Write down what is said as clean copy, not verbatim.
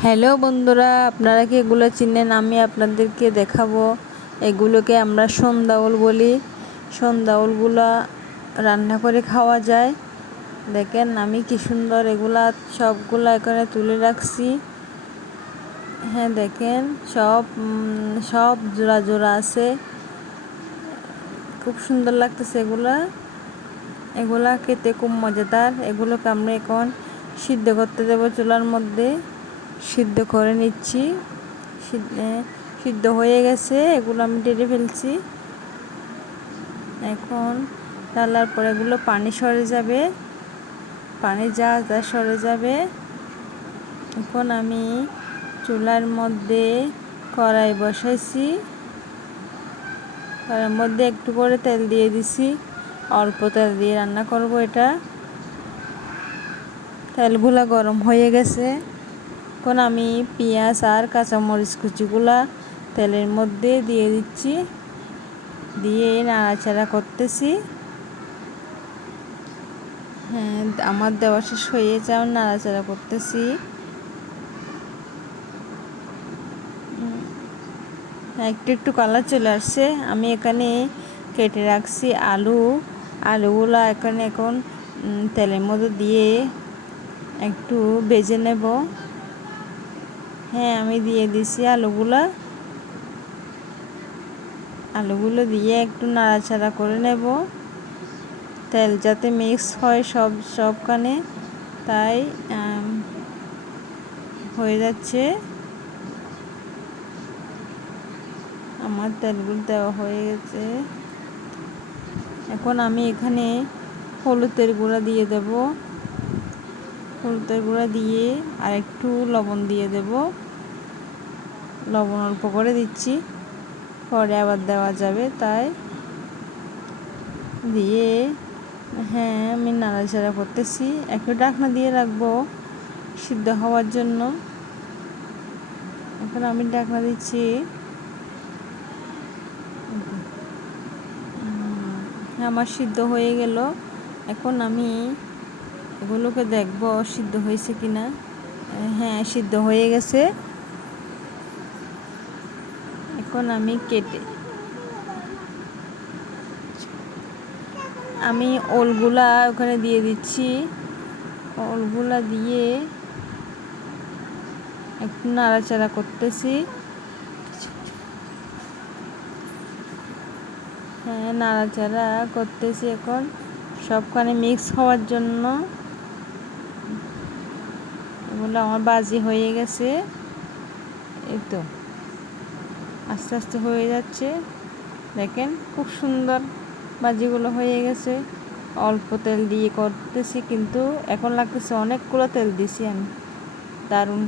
Hello বন্ধুরা, আপনারা কি এগুলো চিনেন? আমি আপনাদেরকে দেখাবো। এগুলোকে আমরা সন্ধ্যাওল বলি। সন্ধ্যাওলগুলা রান্না করে খাওয়া যায়। দেখেন আমি কি সুন্দর এগুলা সবগুলা এখানে তুলে রাখছি। হ্যাঁ দেখেন সব জোড়া জোড়া আছে, খুব সুন্দর লাগতেছে এগুলা খেতে খুব মজাদার। এগুলোকে আমরা এখন সিদ্ধ করতে দেবো চুলার মধ্যে। সিদ্ধ করে নিচ্ছি। সিদ্ধ হয়ে গেছে, এগুলো আমি ঢেলে ফেলছি। এখন ঢালার পর এগুলো পানি সরে যাবে, পানি যা যা সরে যাবে। এখন আমি চুলার মধ্যে কড়াই বসাইছি, কড়াইয়ের মধ্যে একটু করে তেল দিয়ে দিছি। অল্প তেল দিয়ে রান্না করব এটা। তেলগুলা গরম হয়ে গেছে। এখন আমি পেঁয়াজ আর কাঁচামরিচ কুচিগুলা তেলের মধ্যে দিয়ে দিচ্ছি, দিয়ে নাড়াচাড়া করতেছি। হ্যাঁ, আমার দেওয়া শেষ হয়ে যাও, নাড়াচাড়া করতেছি। একটু একটু কালার চলে আসছে। আমি এখানে কেটে রাখছি আলুগুলা এখানে এখন তেলের মধ্যে দিয়ে একটু ভেজে নেব। হ্যাঁ, আমি দিয়ে দিছি আলুগুলো দিয়ে একটু নাড়াচাড়া করে নেব, তেল যাতে মিক্স হয় সবখানে। তাই হয়ে যাচ্ছে। আমার তেলগুলো দেওয়া হয়ে গেছে। এখন আমি এখানে হলুদের গুঁড়া দিয়ে দেব। হলুদের গুঁড়া দিয়ে আর একটু লবণ দিয়ে দেব। লবণ অল্প করে দিচ্ছি, পরে আবার দেওয়া যাবে, তাই দিয়ে হ্যাঁ আমি নাড়াচাড়া করতেছি। একটু ঢাকনা দিয়ে রাখবো সিদ্ধ হওয়ার জন্য। এখন আমি ঢাকনা দিচ্ছি। আমার সিদ্ধ হয়ে গেল। এখন আমি এগুলোকে দেখব সিদ্ধ হয়েছে কিনা। হ্যাঁ, সিদ্ধ হয়ে গেছে। এখন আমি ওলগুলা ওখানে দিয়ে দিচ্ছি। ওলগুলা দিয়ে একটু নাড়াচাড়া করতেছি। হ্যাঁ, নাড়াচাড়া করতেছি এখন সবখানে মিক্স হওয়ার জন্য। এগুলো আমার বাজি হয়ে গেছে। এই তো আস্তে আস্তে হয়ে যাচ্ছে। দেখেন খুব সুন্দর বাজিগুলো হয়ে গেছে। অল্প তেল দিয়ে করতেছি, কিন্তু এখন লাগতেছে অনেকগুলো তেল দিছি আমি। দারুণ।